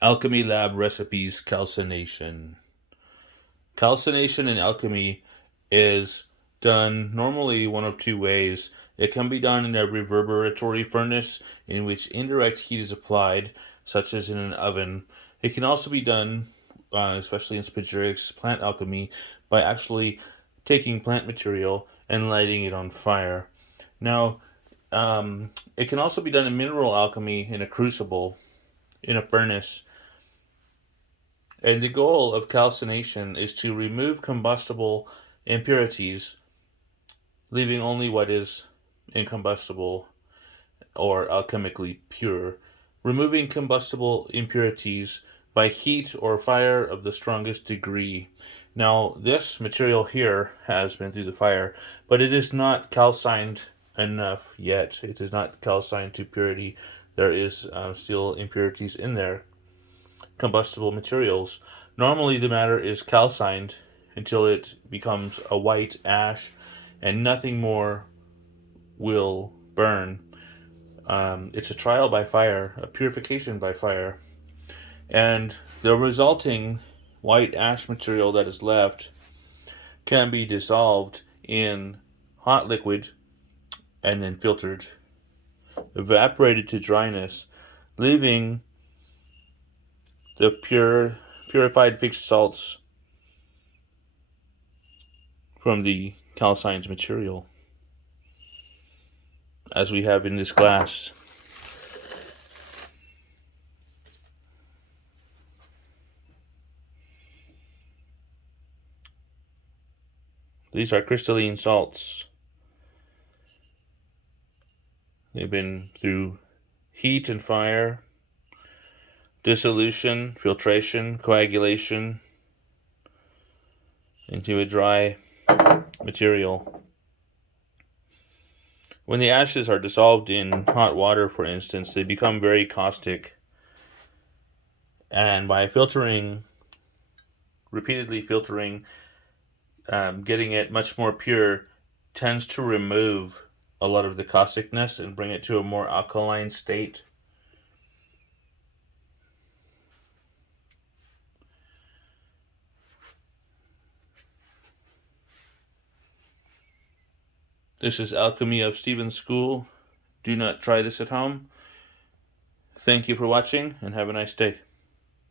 Alchemy Lab Recipes Calcination. Calcination in alchemy is done normally one of two ways. It can be done in a reverberatory furnace in which indirect heat is applied, such as in an oven. It can also be done, especially in spagyrics plant alchemy, by actually taking plant material and lighting it on fire. Now, it can also be done in mineral alchemy in a crucible, in a furnace. And the goal of calcination is to remove combustible impurities, leaving only what is incombustible or alchemically pure. Removing combustible impurities by heat or fire of the strongest degree. Now, this material here has been through the fire, but it is not calcined enough yet. It is not calcined to purity. There is still impurities in there, combustible materials. Normally, the matter is calcined until it becomes a white ash and nothing more will burn. It's a trial by fire, a purification by fire. And the resulting white ash material that is left can be dissolved in hot liquid and then filtered, evaporated to dryness, leaving the purified fixed salts from the calcined material, as we have in this glass. These are crystalline salts. They've been through heat and fire, dissolution, filtration, coagulation into a dry material. When the ashes are dissolved in hot water, for instance, they become very caustic. And by repeatedly filtering, getting it much more pure tends to remove a lot of the causticness and bring it to a more alkaline state. This is Alchemy of Stephen's School. Do not try this at home. Thank you for watching and have a nice day.